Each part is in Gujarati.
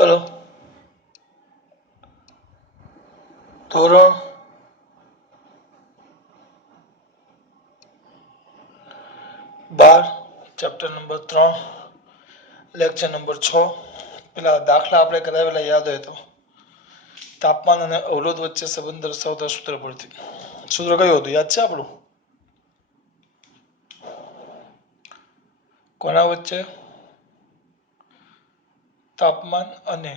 चलो धोरण 12 चैप्टर नंबर 3 लेक्चर नंबर 6 પેલા દાખલા આપણે કરાવેલા યાદ હોય તો તાપમાન અને અવરોધ વચ્ચે સંબંધ દર્શાવતા સૂત્ર પરથી સૂત્ર કયું હતું યાદ છે આપણું કોના વચ્ચે તાપમાન અને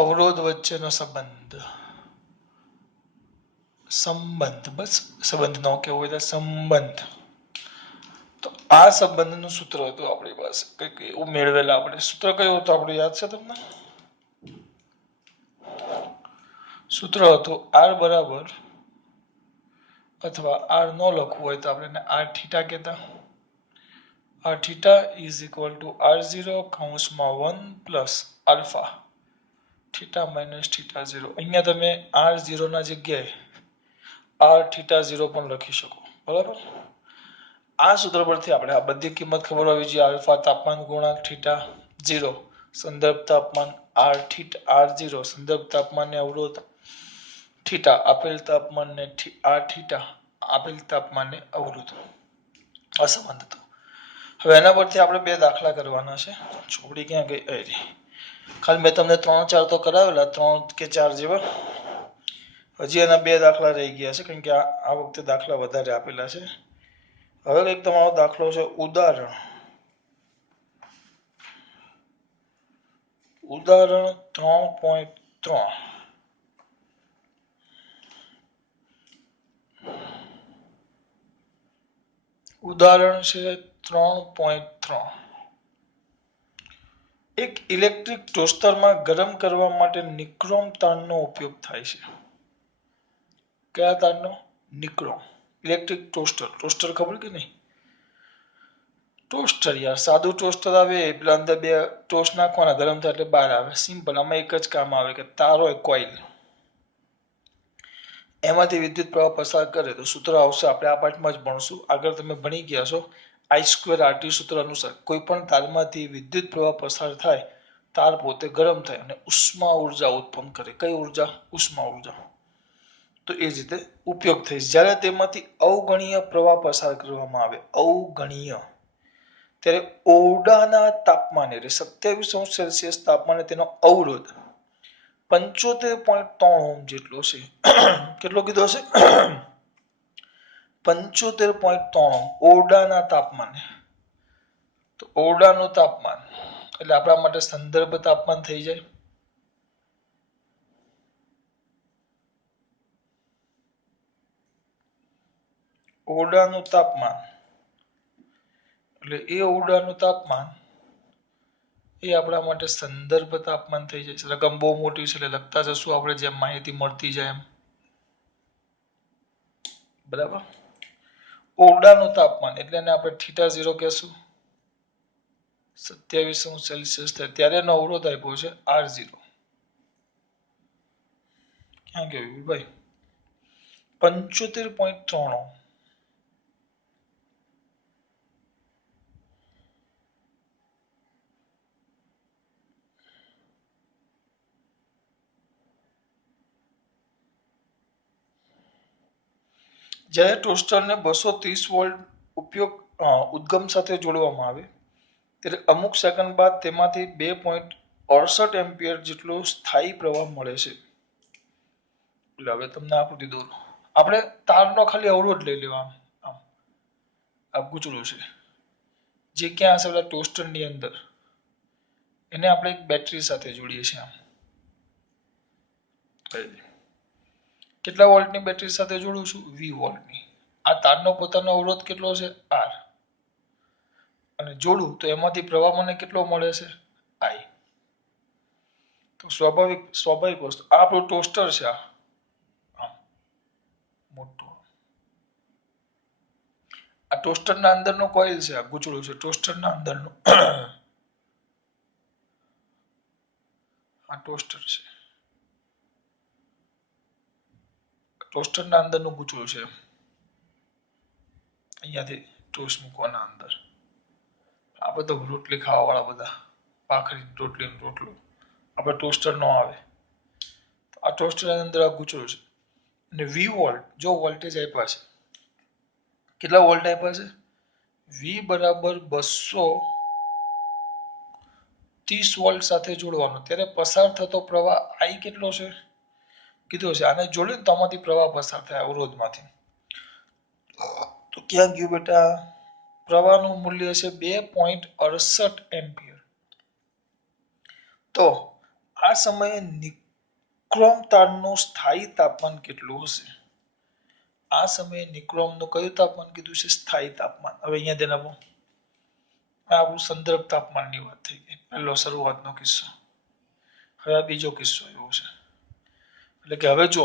અવરોધ વચ્ચેનો સંબંધ સંબંધ બસ સંબંધ ન કેવો હોય તો સંબંધ તો આ સંબંધનું સૂત્ર હતું આપણી પાસે કંઈક એવું મેળવેલા આપણે સૂત્ર કયું હતું આપણે યાદ છે તમને સૂત્ર હતું આર બરાબર અથવા આર ન લખવું હોય તો આપણે આર થીટા કહેતા R theta is equal to R0 કૌંસમાં 1 plus alpha theta minus theta 0 અહીંયા તમે R0 ના જગ્યાએ આર થીટા 0 પણ લખી શકો બરાબર આ સૂત્ર પરથી આપણે આ બધી કિંમત ખબર હોવી જોઈએ આલ્ફા તાપમાન ગુણાંક થીટા 0 સંદર્ભ તાપમાન R0 સંદર્ભ તાપમાનને અવરોધ થીટા આપેલ તાપમાનને આર થીટા આપેલ તાપમાનને અવરોધ આ સંબંધ હતો હવે એના પરથી આપણે બે દાખલા કરવાના છે ચોપડી ક્યાં ગઈ અરે ખાલી મેં તમને 3-4 તો કરાવેલા 3 કે 4 જેવા હજી એના બે દાખલા રહી ગયા છે કારણ કે આ વખતે દાખલા વધારે આપેલા છે હવે એક તમારો દાખલો છે ઉદાહરણ 3.3 ઉદાહરણ છે 3.3 એક ઇલેક્ટ્રિક ટોસ્ટરમાં ગરમ કરવા માટે નિક્રોમ તારનો ઉપયોગ થાય છે કયા તારનો નિક્રોમ ઇલેક્ટ્રિક ટોસ્ટર ખબર કે નહીં ટોસ્ટર યાર સાદું ટોસ્ટર આવે પેલા અંદર બે ટોસ્ટ નાખવાના ગરમ થાય એટલે બહાર આવે સિમ્પલ આમાં એક જ કામ આવે કે તાર હોય કોઇલ એમાંથી વિદ્યુત પ્રવાહ પસાર કરે તો સૂત્ર આવશે આપણે આ પાઠમાં જ ભણશું આગળ તમે ભણી ગયા છો I2RT સૂત્ર અનુસાર કોઈ પણ તારમાંથી વિદ્યુત પ્રવાહ પસાર થાય તાર પોતે ગરમ થાય અને ઉષ્મા ઉર્જા ઉત્પન્ન કરે કઈ ઉર્જા ઉષ્મા ઉર્જા તો એ જ રીતે ઉપયોગ થાય જ્યારે તેમાંથી અવગણીય પ્રવાહ પસાર કરવામાં આવે અવગણીય ત્યારે ઓરડાના તાપમાને એટલે 27°C તાપમાને તેનો અવરોધ 75.3 ઓહ્મ જેટલો છે કેટલો કીધો છે 75.3 ઓહ્મ ઓરડાના તાપમાને તો ઓરડાનું તાપમાન એટલે આપણા માટે સંદર્ભ તાપમાન થઈ જાય ઓરડાનું તાપમાન એટલે એ ઓરડાનું તાપમાન એ આપણા માટે સંદર્ભ તાપમાન થઈ જાય રકમ બહુ મોટી છે એટલે લખતા જશું આપણે જેમ માહિતી મળતી જાય એમ બરાબર ઓરડાનું તાપમાન એટલે એને આપણે થીટા 0 કહેશું 27°C થાય ત્યારે એનો અવરોધ આપ્યો છે R0 ક્યાં ગયું ભાઈ 75.3 ઓહ્મ જ્યારે ટોસ્ટરને 230 વોલ્ટ ઉપયોગ ઉદ્ગમ સાથે જોડવામાં આવે ત્યારે અમુક સેકન્ડ બાદ તેમાંથી 2.68 એમ્પિયર જેટલો સ્થાયી પ્રવાહ મળે છે એટલે હવે તમને આકૃતિ દોરું આપણે તારનો ખાલી અવરોધ લઈ લેવાનો આમ આ ગૂંચળું છે જે ક્યાં હશે પેલા ટોસ્ટરની અંદર એને આપણે એક બેટરી સાથે જોડીએ છીએ આમ કેટલા વોલ્ટની બેટરી સાથે જોડું છું 20 વોલ્ટની આ તારનો પોતાનો અવરોધ કેટલો છે R અને જોડું તો એમાંથી પ્રવાહ મને કેટલો મળે છે I તો સ્વાભાવિક વસ્તુ આ આપણું ટોસ્ટર છે આમ મોટો આ ટોસ્ટરના અંદરનો કોઇલ છે આ ગૂંચળું છે ટોસ્ટરના અંદરનું આ ટોસ્ટર છે ટોસ્ટરના અંદરનું ગૂંચળું છે અહીંયાથી ટોસ્ટ મૂકવાના અંદર આ આપણે તો રોટલી ખાવાવાળા બધા, ભાખરી રોટલી રોટલો, આપણે ટોસ્ટર ન આવે. આ ટોસ્ટરની અંદર આ ગૂંચળું છે અને વી વોલ્ટ જો વોલ્ટેજ આપ્યા છે, કેટલા વોલ્ટ આપ્યા છે? વી બરાબર 230 વોલ્ટ સાથે જોડવાનો, ત્યારે પસાર થતો પ્રવાહ આઈ કેટલો છે કીધો છે. આને જોડે ને તો આમાંથી પ્રવાહ પસાર થાય અવરોધમાંથી. તો ક્યાં ગયું બેટા? પ્રવાહનું મૂલ્ય છે 2.68 એમ્પિયર. તો આ સમયે નિક્રોમ તારનું સ્થાયી તાપમાન કેટલું હશે? આ સમયે નિક્રોમનું કયું તાપમાન કીધું છે? સ્થાયી તાપમાન. હવે અહીંયા ધ્યાન આપો, આ આપણું સંદર્ભ તાપમાનની વાત થઈ ગઈ, પહેલો શરૂઆતનો કિસ્સો. હવે આ બીજો કિસ્સો એવો છે. એટલે કે હવે જો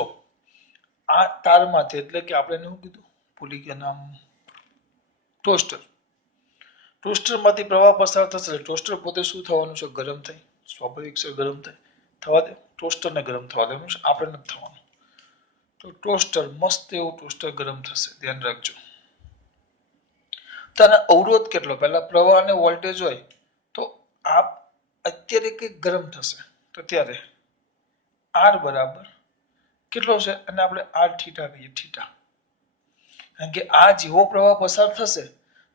આ તારમાંથી, એટલે કે આપણે શું કીધું, ભૂલી ગયા નામ, ટોસ્ટર. ટોસ્ટરમાંથી પ્રવાહ પસાર થશે, ટોસ્ટર પોતે શું થવાનું છે? ગરમ થાય. સ્વાભાવિક છે, ગરમ થાય. થવા દે, ટોસ્ટરને ગરમ થવા દેવાનું છે, આપણે નથી થવાનું. તો ટોસ્ટર, મસ્ત એવું ટોસ્ટર ગરમ થશે, ધ્યાન રાખજો. તો આનો અવરોધ કેટલો? પહેલા પ્રવાહ અને વોલ્ટેજ હોય તો આ અત્યારે કંઈક ગરમ થશે, તો ત્યારે આર બરાબર કેટલો છે? અને આપણે આર થીટા કહીએ, થીટા. કારણ કે આ જેવો પ્રવાહ પસાર થશે,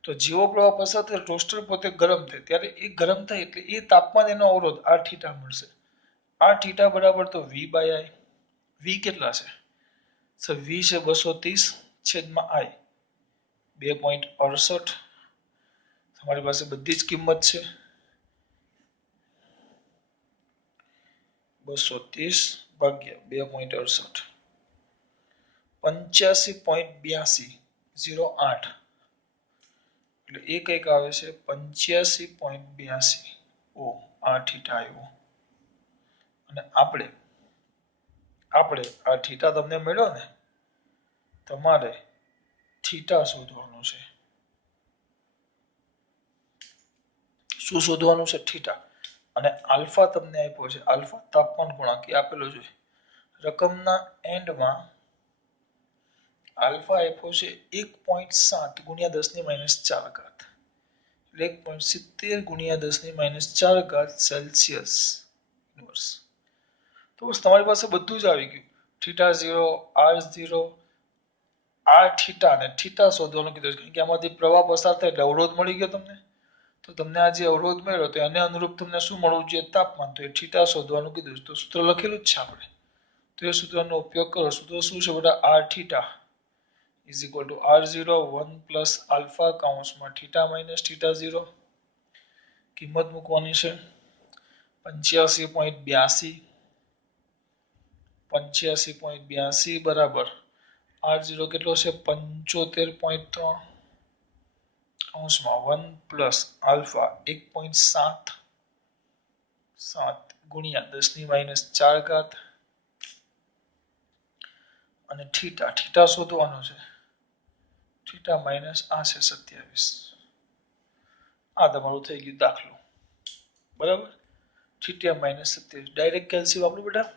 તો જેવો પ્રવાહ પસાર થાય ટોસ્ટર પોતે ગરમ થાય, ત્યારે એ ગરમ થાય એટલે એ તાપમાન એનો અવરોધ આર થીટા મળશે. આર થીટા બરાબર તો વી બાય આઈ. વી કેટલા છે? સર વી છે 230 છેદમાં આઈ 2.68. તમારી પાસે બધી જ કિંમત છે. 230 ભાગ્યા 2.68 85.8208, એટલે એ કંઈક આવે છે 85.82 ઓ આ થીટા આવ્યો. અને આપણે આ થીટા તમને મળ્યો ને, તમારે થીટા શોધવાનું છે. શું શોધવાનું છે? થીટા. અને આલ્ફા તમને આપ્યો છે, આલ્ફા તાપમાન ગુણાંક એ આપેલો છે રકમના એન્ડમાં. આલ્ફા આપ્યો છે 1.7 ગુણ્યા 10 ની -4 ઘાત, એટલે 1.70 ગુણ્યા 10 ની -4 ઘાત સેલ્સિયસ ઇન્વર્સ. તો બસ તમારી પાસે બધું જ આવી ગયું. થીટા 0, આર 0, આર થીટા અને થીટા શોધવાનું કીધું છે, કારણ કે આમાંથી પ્રવાહ પસાર થાય એટલે અવરોધ મળી ગયો તમને. તો તમને આ જે અવરોધ મળ્યો તો એને અનુરૂપ તમને શું મળવું જોઈએ? તાપમાન. તો એ થીટા શોધવાનું કીધું છે. તો સૂત્ર લખેલું જ છે આપણે, તો એ સૂત્રનો ઉપયોગ કરો. સૂત્ર શું છે બેટા? R theta is equal to R0 1 plus alpha કૌંસમાં થીટા માઇનસ થીટા 0. કિંમત મૂકવાની છે 85.82. 85.82 બરાબર R0 કેટલો છે? 75.3 કૌંસમાં 1 પ્લસ આલ્ફા 1.7 ગુણ્યા 10 ની -4 ઘાત, અને થીટા શોધવાનો છે. થીટા માઇનસ આ છે 27. આ તમારું થઈ ગયું દાખલો, બરાબર. થીટા માઇનસ 27 ડાયરેક્ટ કેલ્સી વાપરો બેટા.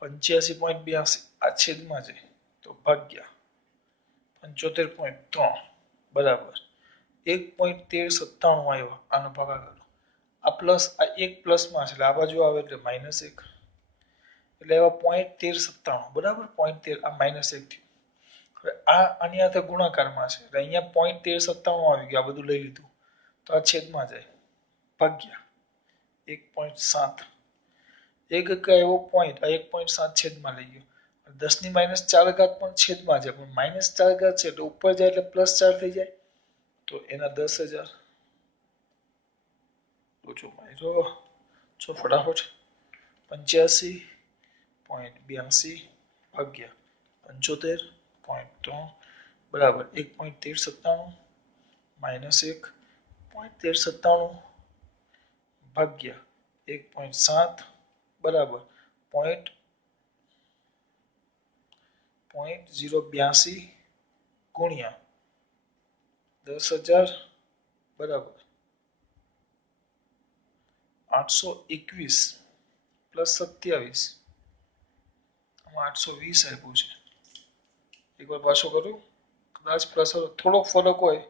85.82 આ છેદમાં છે તો ભાગ્યા 75.3 બરાબર 1.1397 આવ્યો. આનો ભાગાકાર, આ પ્લસ આ એક પ્લસમાં છે એટલે આ બાજુ આવે એટલે -1, એટલે એવા 0.1397 બરાબર. 0.13 આ -1 થયું. હવે આ આની સાથે ગુણાકારમાં છે એટલે અહીંયા 0.1397 આવી ગયું. આ બધું લઈ લીધું તો આ છેદમાં જાય ભાગ્યા 1.7. એક એવો પોઈન્ટ આ 1.7 છેદમાં લઈ ગયો. 10 ની -4 ઘાત પણ છેદમાં છે, પણ -4 ઘાત છે એટલે ઉપર જાય એટલે +4 થઈ જાય, તો એના 10,000. ઓછો માર્યો છો ફટાફટ. 85.82 ભાગ્યા 75.3 બરાબર 1.1397 -1.1397 ભાગ્યા 1.7 બરાબર 0.082 ગુણ્યા 10,000 બરાબર 821 પ્લસ 27. આમાં 820 આપ્યું છે. એકવાર પાછો કરું, કદાચ પ્લસ થોડોક ફરક હોય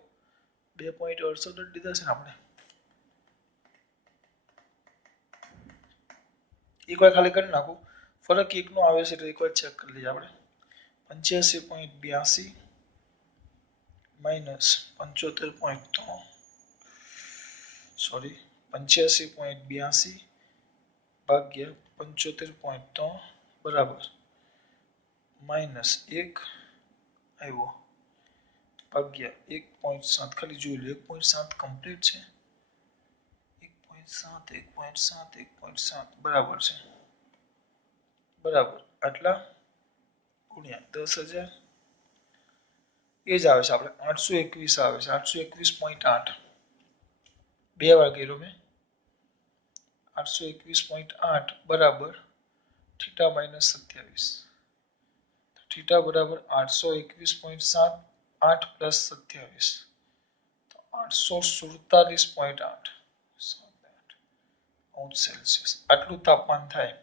2.68 લીધા છે ને આપણે. એકવાર ખાલી કરી નાખું, ફરક એકનો આવે છે એટલે એકવાર ચેક કરી લઈએ આપણે. 85.82 માઇનસ 75.3, સોરી 85.82 ભાગ્યા 75.3 બરાબર -1 આવ્યો ભાગ્યા 1.7. ખાલી જોઈ લો 1.7 કમ્પ્લીટ છે. 1.7 1.7 1.7 બરાબર છે. બરાબર આટલા ગુણ્યા 10,000 એ જ આવે છે આપણે 821 આવે છે. 821.8 બે વાર કર્યો મેં. 821.8 બરાબર થીટા માઇનસ 27. થીટા બરાબર 821.7 8 પ્લસ 27 તો 847.8 અંશ સેલ્સિયસ આટલું તાપમાન થાય.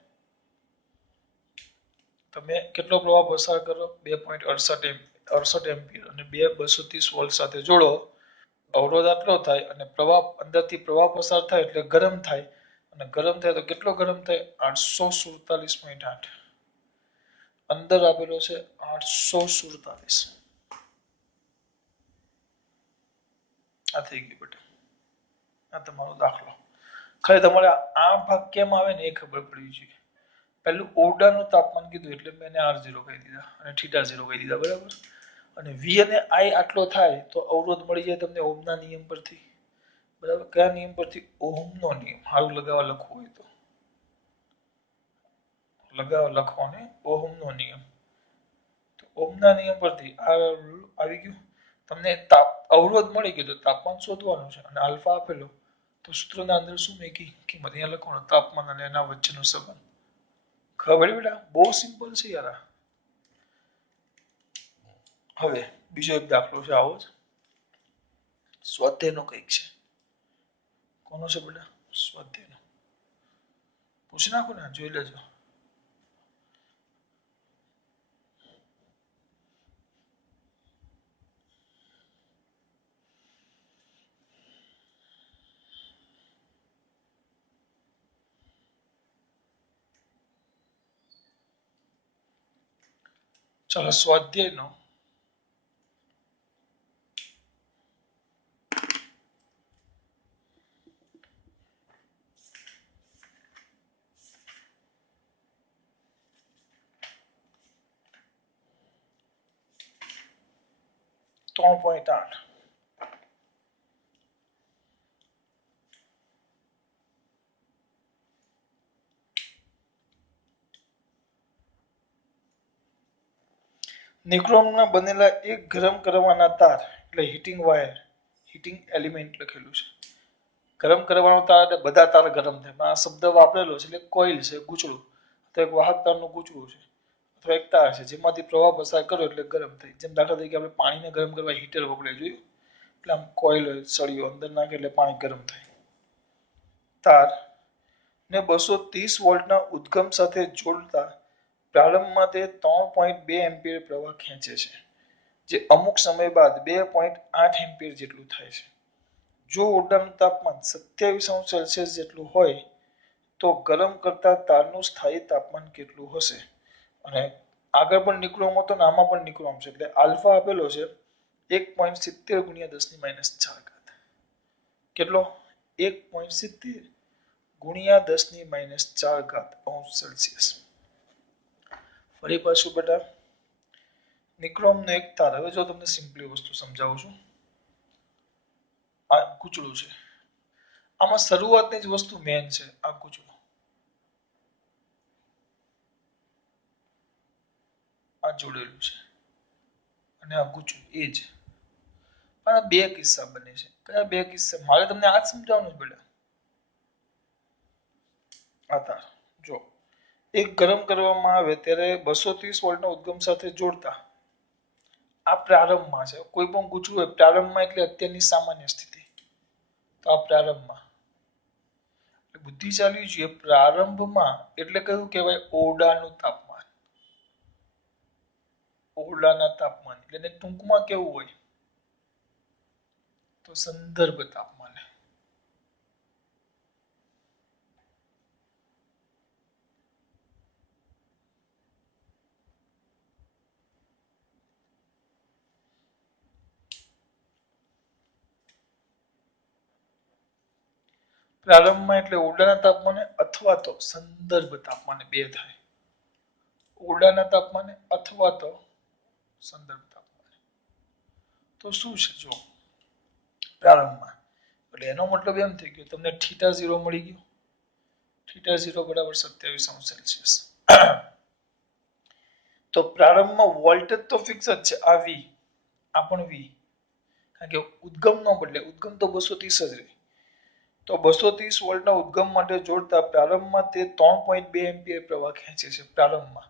તમે કેટલો પ્રવાહ પસાર કરો 2.68 એમ્પિયર અને 230 વોલ્ટ સાથે જોડો, અવરોધ આટલો થાય અને પ્રવાહ અંદરથી પ્રવાહ પસાર થાય એટલે ગરમ થાય, અને ગરમ થાય તો કેટલો ગરમ થાય 847.8. અંદર આપેલો છે 847. આ થઈ ગયું બેટા, આ તમારો દાખલો. ખાલી તમારે આ ભાગ કેમ આવે ને એ ખબર પડવી જોઈએ. પહેલું ઓરડાનું તાપમાન કીધું એટલે મેં એને R0 કહી દીધા અને થીટા 0 કહી દીધા બરાબર. અને V અને I આટલો થાય તો અવરોધ મળી જાય તમને ઓહમના નિયમ પરથી. બરાબર કયા નિયમ પરથી? ઓહમનો નિયમ. હારું લગાવવા લખવું હોય તો લખવાનો ઓહમનો નિયમ. તો ઓહમના નિયમ પરથી આ આવી ગયું. તમને અવરોધ મળી ગયો તો તાપમાન શોધવાનું છે અને આલ્ફા આપેલો તો સૂત્રના અંદર શું મેકી કિંમત અહીંયા લખવાનું તાપમાન અને એના વચ્ચેનો સંબંધ. ખબર પડી બેટા? બહુ સિમ્પલ છે યાર. હવે બીજો એક દાખલો છે આવો જ સ્વાધ્યાયનો કંઈક છે. કોનો છે બેટા? સ્વાધ્યાયનો. પૂછી નાખો ને, જોઈ લેજો. ચાલો સ્વાધ્યાયનો 3.8. નિક્રોમના બનેલા એક ગરમ કરવાના તાર એટલે હીટિંગ વાયર, હીટિંગ એલિમેન્ટ લખેલું છે. ગરમ કરવાનો તાર એટલે બધા તાર ગરમ થાય. આ શબ્દ વાપરેલો છે એટલે કોઇલ છે, ગૂંચળું. તો એક વાહક તારનું ગૂંચળું છે અથવા એક તાર છે જેમાંથી પ્રવાહ પસાર કરો એટલે ગરમ થાય. જેમ દાખલા તરીકે આપણે પાણીને ગરમ કરવા હીટર વપરાય જોયું, એટલે આમ કોઇલ હોય, સળિયો અંદર નાખે એટલે પાણી ગરમ થાય. તાર ને 230 વોલ્ટના ઉદ્ગમ સાથે જોડતા પ્રારંભમાં તે 3.2 એમ્પિયર પ્રવાહ ખેંચે છે, જે અમુક સમય બાદ 2.8 એમ્પિયર જેટલું થાય છે. જો ઓરડાનું તાપમાન 27° જેટલું હોય તો ગરમ કરતા તારનું સ્થાયી તાપમાન કેટલું હશે? અને આગળ પણ નિક્રોમ હતો ને આમાં પણ નિક્રોમ છે એટલે આલ્ફા આપેલો છે 1.70 ગુણ્યા 10⁻⁴. કેટલો? 1.70 ગુણ્યા 10⁻⁴ અંશ સેલ્સિયસ. ફરી પાછું બેટા નિક્રોમનો એક તાર. હવે જો તમને સિમ્પલી વસ્તુ સમજાવું છું. આ ગૂંચળું છે. આમાં શરૂઆતની જ વસ્તુ મેન છે. આ ગૂંચળું, આ જોડેલું છે અને આ ગૂંચળું એ જ. પણ બે કિસ્સા બને છે. કયા બે કિસ્સા? મારે તમને આ જ સમજાવવાનું છે બેટા. આ તાર જો એક ગરમ કરવામાં આવે ત્યારે 230 વોલ્ટના ઉદ્ગમ સાથે જોડતા, આ પ્રારંભમાં છે. કોઈ પણ ગૂંચળું હોય પ્રારંભમાં એટલે અત્યારની સામાન્ય સ્થિતિ. તો આ પ્રારંભમાં બુદ્ધિ ચાલવી જોઈએ. પ્રારંભમાં એટલે કયું કહેવાય? ઓરડાનું તાપમાન. ઓરડાના તાપમાન એટલે ટૂંકમાં કેવું હોય તો સંદર્ભ તાપમાને. પ્રારંભમાં એટલે ઓરડાના તાપમાને અથવા તો સંદર્ભ તાપમાને બે થાય. ઓરડાના તાપમાને અથવા તો સંદર્ભ તાપમાને. તો શું છે જો પ્રારંભમાં એટલે એનો મતલબ એમ થઈ ગયો તમને θ0 મળી ગયું. θ0 બરાબર 27 અંશ સેલ્સિયસ. તો પ્રારંભમાં વોલ્ટેજ તો ફિક્સ જ છે આ V, આ પણ V, કારણ કે ઉદ્ગમ નો બદલે, ઉદ્ગમ તો 230 જ રહે. તો 230 વોલ્ટના ઉદ્ગમ માટે જોડતા પ્રારંભમાં તે 3.2 એમ્પિયર પ્રવાહ ખેંચે છે પ્રારંભમાં.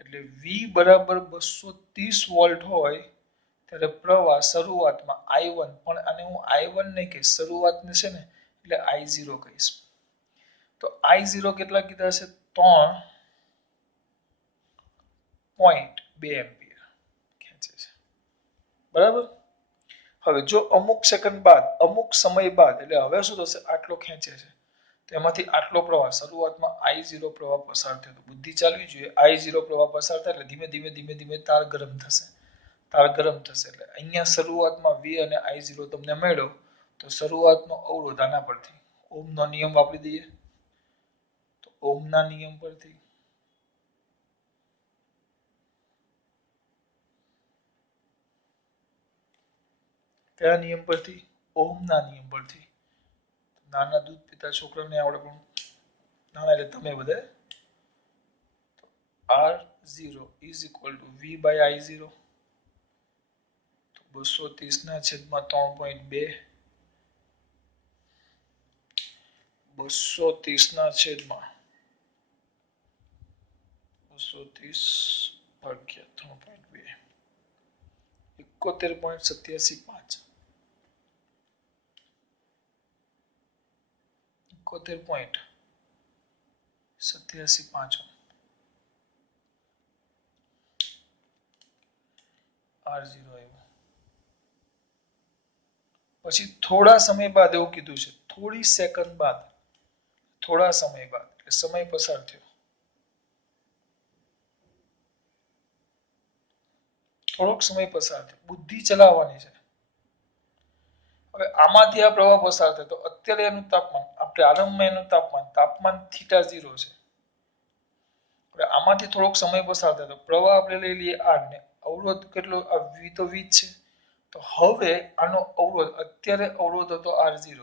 એટલે V બરાબર 230 વોલ્ટ હોય ત્યારે પ્રવાહ શરૂઆતમાં I1, પણ આને હું I1 નહીં કહીશ, શરૂઆતને છે ને એટલે I0 કહીશ. તો I0 કેટલા કીધા છે? 3.2 એમ્પિયર ખેંચે છે. બરાબર. હવે જો અમુક સેકન્ડ બાદ, અમુક સમય બાદ, એટલે હવે શું થશે? આટલો ખેંચે છે તેમાંથી આટલો પ્રવાહ શરૂઆતમાં I0 પ્રવાહ પસાર થયો. બુદ્ધિ ચાલવી જોઈએ. I0 પ્રવાહ પસાર થાય એટલે ધીમે ધીમે ધીમે ધીમે તાર ગરમ થશે. તાર ગરમ થશે એટલે અહીંયા શરૂઆતમાં V અને I0 તમને મળ્યો. તો શરૂઆતનો અવરોધ આના પરથી ઓહમનો નિયમ વાપરી દઈએ. તો ઓહમના નિયમ પરથી કયા નિયમ પરથી? ઓહમના નિયમ પરથી. નાના દૂધ પીતા છોકરાને આવડે પણ નાના એટલે તમે બધા. R0 is equal to V by I0. 230 ના છેદમાં 3.2, 230 ના છેદમાં 230 ભાગ્યા 3.2, 71.875, 71.875 R0 આવ્યું. પછી થોડા સમય બાદ એવું કીધું છે, થોડી સેકન્ડ બાદ, થોડા સમય બાદ એટલે સમય પસાર થયો, થોડોક સમય પસાર થયો, બુદ્ધિ ચલાવવાની છે. હવે આમાંથી આ પ્રવાહ પસાર થાય તો અત્યારે એનું તાપમાન, આ પ્રારંભમાં એનું તાપમાન θ0 છે. હવે આમાંથી થોડોક સમય પસાર થાય તો પ્રવાહ આપણે લઈ લઈએ R ને, અવરોધ કેટલો? આ V તો V જ છે. તો હવે આનો અવરોધ, અત્યારે અવરોધ હતો R0,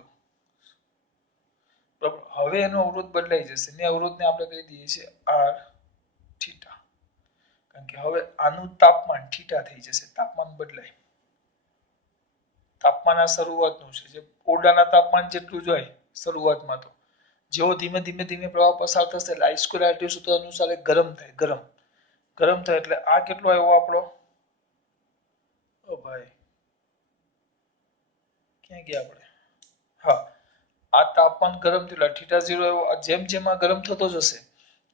હવે એનો અવરોધ બદલાઈ જશે ને, અવરોધને આપણે કહી દઈએ છીએ R θ, કારણ કે હવે આનું તાપમાન θ થઈ જશે, તાપમાન બદલાય. તાપમાન આ શરૂઆતનું છે, જે ઓરડાના તાપમાન જેટલું જ હોય શરૂઆતમાં. તો જેવો ધીમે ધીમે ધીમે પ્રવાહ પસાર થશે એટલે I2 સૂત્ર અનુસાર ગરમ થાય, ગરમ થાય એટલે આ કેટલો આવ્યો આપણો? ઓ ભાઈ ક્યાં ગયા આપણે? હા, આ તાપમાન ગરમ થયું એટલે θ0 આવ્યો. જેમ જેમ આ ગરમ થતો જશે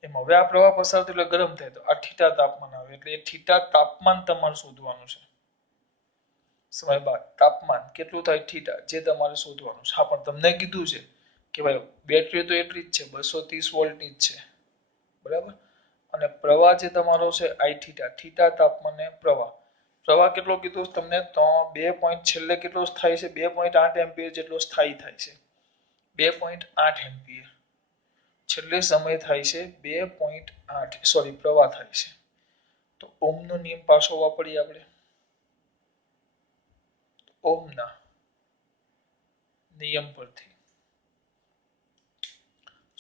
એમ હવે આ પ્રવાહ પસાર થયો એટલે ગરમ થાય તો આ θ તાપમાન આવે. એટલે એ θ તાપમાન તમારે શોધવાનું છે. સમય બાદ તાપમાન કેટલું થાય θ, જે તમારે શોધવાનું છે. હા, પણ તમને કીધું છે કે ભાઈ બેટરી તો એટલી જ છે, 230 વોલ્ટની જ છે. બરાબર. અને પ્રવાહ જે તમારો છે I θ તાપમાને પ્રવાહ કેટલો કીધું તમને? તો 2 છેલ્લે કેટલો થાય છે? 2.8 એમ્પિયર જેટલો સ્થાયી થાય છે. 2.8 એમ્પિયર છેલ્લે સમય થાય છે. 2.8 સોરી પ્રવાહ થાય છે. તો ઓહમનો નિયમ પાછો વાપરીએ આપણે. ઓહમના નિયમ પરથી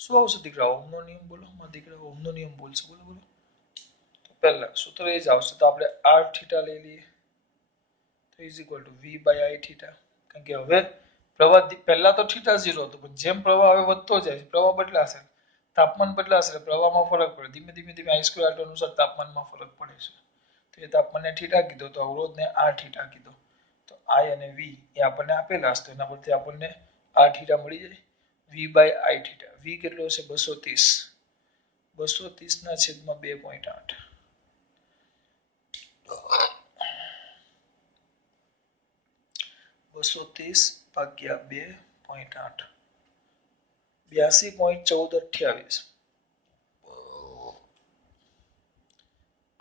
શું આવશે દીકરા? ઓહમનો નિયમ બોલો. મારા દીકરા ઓહમનો નિયમ બોલશે. બોલો બોલો. તો પહેલા સૂત્ર એ જ આવશે. તો આપણે R θ લઈ લઈએ. તો is equal to V by I θ. કારણ કે હવે પ્રવાહ પહેલા તો θ0 હતો, પણ જેમ પ્રવાહ હવે વધતો જાય, પ્રવાહ બદલાશે, તાપમાન બદલાશે, પ્રવાહમાં ફરક પડે. ધીમે ધીમે ધીમે I2 અનુસાર તાપમાનમાં ફરક પડે છે. તો એ તાપમાનને θ કીધો, તો અવરોધને R θ કીધો. તો I અને V એ આપણને આપેલા છે, તો એના પરથી આપણને R θ મળી જાય. V by I θ. V કેટલો છે? 230. 230 ના છેદમાં 2.8. 230 ભાગ્યા 2.8 82.1428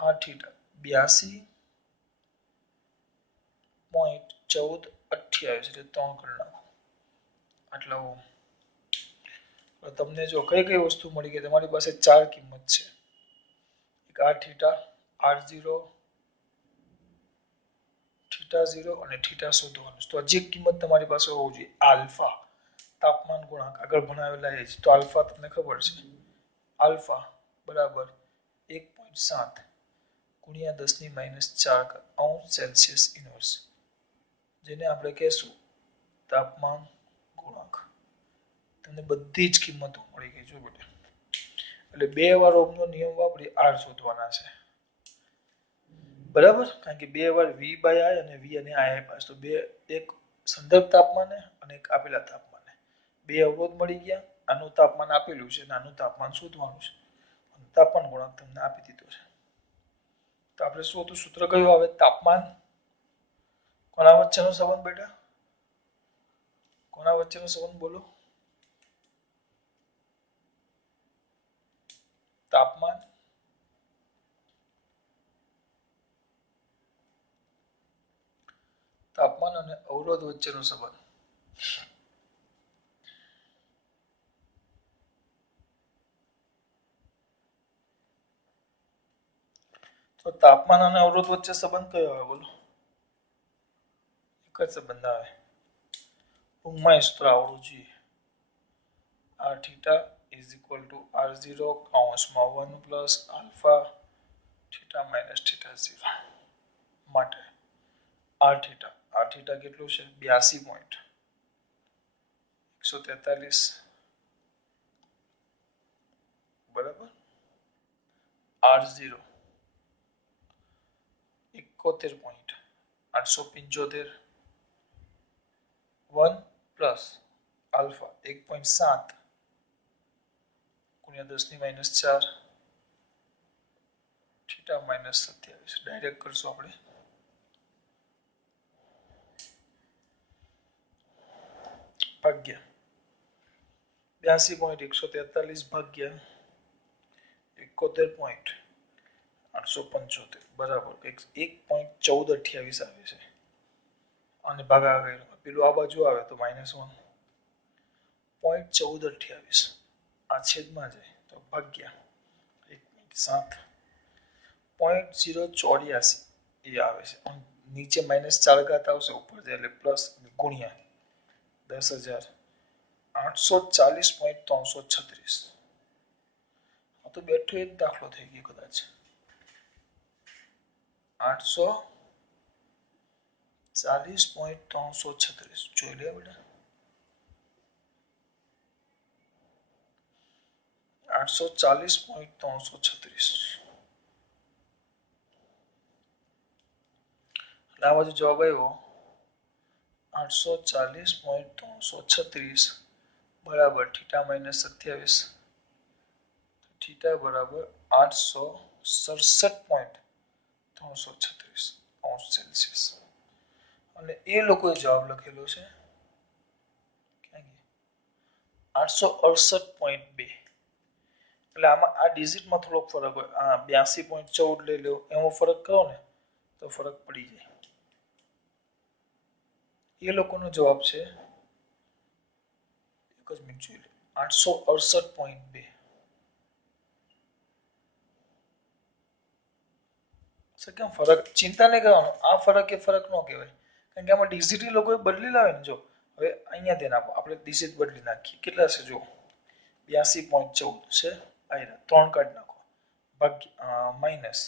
આ થીટા 82.1428 એટલે 3 કરી નાખો આટલા ઓમ તમને જો કઈ કઈ વસ્તુ મળી કે તમારી પાસે ચાર કિંમત છે એક આ થીટા r0 થીટા 0 અને થીટા શોધવાનું તો હજી એક કિંમત તમારી પાસે હોવી જોઈએ આલ્ફા તાપમાન ગુણાંક આગળ ભણાવેલા એ જ તો આલ્ફા તમને ખબર છે આલ્ફા બરાબર 1.7 ગુણ્યા 10⁻⁴ અંશ સેલ્સિયસ ઇન્વર્સ જેને આપણે કહેશું તાપમાન ગુણાંક તમને બધી જ કિંમતો મળી ગઈ જો બેટા એટલે બે વાર ઓહમનો નિયમ વાપરી r શોધવાના છે બરાબર કારણ કે બે વાર v/i અને v અને i આપ્યા તો બે એક સંદર્ભ તાપમાને અને એક આપેલા તાપમાને બે અવરોધ મળી ગયા આનું તાપમાન આપેલું છે અને આનું તાપમાન શોધવાનું છે તાપમાન ગુણાંક તમને આપી દીધો છે તો આપણે શું સૂત્ર કયું આવે તાપમાન કોના વચ્ચેનો સંબંધ બેટા કોના વચ્ચેનો સંબંધ બોલો તાપમાન તાપમાન અને અવરોધ વચ્ચેનો સંબંધ તો તાપમાન અને અવરોધ વચ્ચે સંબંધ કયો આવે બોલો એક જ સંબંધ આવે ટૂંકમાં સૂત્ર આવડવું જોઈએ r theta is equal to r0 કૌંસમાં 1 plus alpha theta minus theta 0 માટે r theta કેટલું છે 82.143 બરાબર r0 71.875 1 plus alpha 1.7 ગુણ્યા 10⁻⁴ થીટા માઇનસ 27 ડાયરેક્ટ કરશું આપણે ભાગ્યા 82.143 ભાગ્યા 71.875 બરાબર 1.1428 આવે છે અને ભાગાકાર પેલું આ બાજુ આવે તો -1 0.1428 આ છેદમાં જાય તો ભાગ્યા 1.7 0.084 એ આવે છે નીચે -4 ઘાત આવશે ઉપર એટલે પ્લસ ગુણ્યા 10,840.336 આ તો બેઠો એક દાખલો થઈ ગયો કદાચ 840.336 જોઈ લે બેટા 840.336 આ બાજુ જવાબ આવ્યો 840.336 બરાબર થીટા માઇનસ 27 થીટા બરાબર 867.336 અંશ સેલ્સિયસ અને એ લોકોએ જવાબ લખેલો છે 868.2 એટલે આમાં આ ડિજિટમાં થોડોક ફરક હોય આ 82.14 લઈ લો એમાં ફરક કરો ને તો ફરક પડી જાય એ લોકોનો જવાબ છે એક જ મિનિટ જોઈ લો 868.2 કેમ ફરક ચિંતા નહીં કરવાનો આ ફરક એ ફરક ન કહેવાય કારણ કે આમાં ડિજિટ એ લોકોએ બદલી લાવે ને જો હવે અહીંયા ધ્યાન આપો આપણે ડિજિટ બદલી નાખીએ કેટલા છે જો 82.14 છે આયરા 3 કાઢી નાખો ભાગ્યા માઈનસ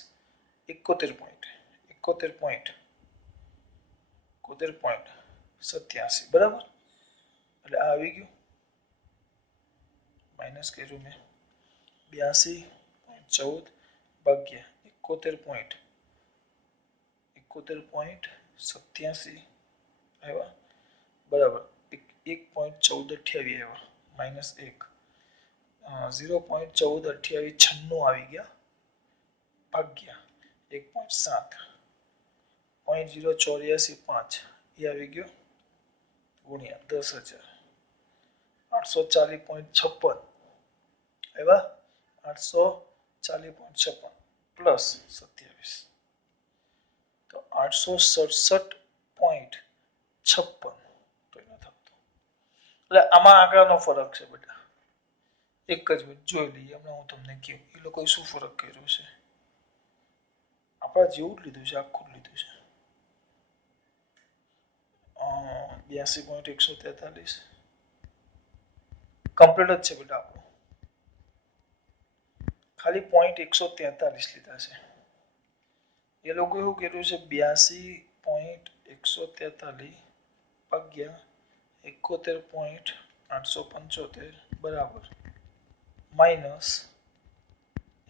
71.87 બરાબર એટલે આ આવી ગયું માઈનસ કર્યું મેં 82.14 ભાગ્યા 71.87 આવ્યા બરાબર 1.1428 આવ્યા -1 0.1428 આવી ગયા ભાગ્યા 1.7 0.0485 એ આવી ગયો ગુણ્યા 10,000 840.56 એવા 840.56 પ્લસ 27 તો 867.56 તો એનો થતો એટલે આમાં આંકડાનો ફરક છે બેટા એક જ મિનિટ જોઈ લઈએ હમણાં હું તમને કહું એ લોકોએ શું ફરક કર્યો છે આપણા જેવું જ લીધું છે આખું લીધું છે 82.143 કમ્પ્લીટ જ છે બેટા આપણું ખાલી 0.143 લીધા છે એ લોકો એવું કર્યું છે 82.143 ભાગ્યા 71.875 બરાબર માઇનસ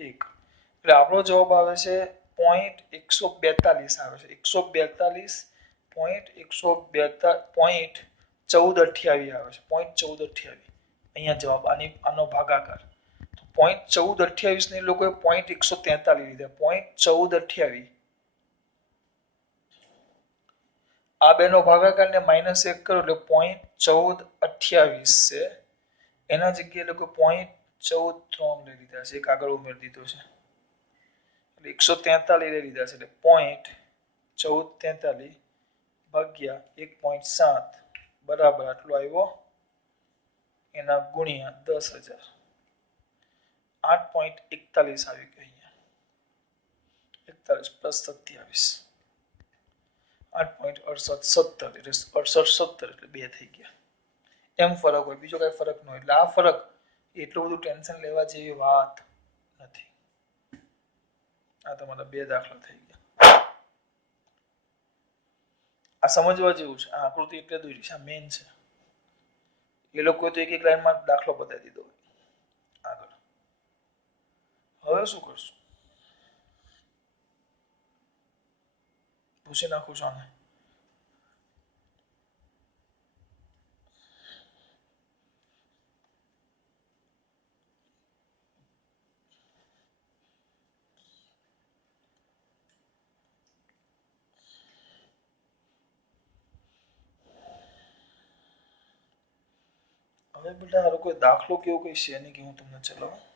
1 એટલે આપણો જવાબ આવે છે 0.142 આવે છે 142.142.1428 આવે છે 0.1428 અહીંયા જવાબ આનો ભાગાકાર 0.1428 ને લોકોએ 0.143 લીધા 0.1428 આ બેનો ભાગાકાર ને -1 કરો એટલે 0.1428 છે એના જગ્યાએ લોકો 0.14 લઈ લીધા છે એક આગળ ઉમેરી દીધો છે એટલે 143 લઈ લીધા છે એટલે 0.1443 ભાગ્યા 1.7 બરાબર આટલો આવ્યો એના ગુણ્યા 10,000 8.41 આવી ગયો અહીંયા 41 પ્લસ 27 8.6870 એટલે 6870 એટલે 2 થઈ ગયા એમ ફરક હોય બીજો કઈ ફરક ન હોય એટલે આ ફરક એટલું બધું ટેન્શન લેવા જેવી વાત નથી આ તમારા બે દાખલા થઈ ગયા આ સમજવા જેવું છે આ આકૃતિ એટલે દોરી છે આ મેઇન છે એ લોકો તો એક લાઈનમાં દાખલો બતાવી દીધો આગળ હવે શું કરશું પૂછી નાખું છું આને હવે બેટા હારો કોઈ દાખલો કેવો કઈ છે નહીં કે હું તમને ચલાવું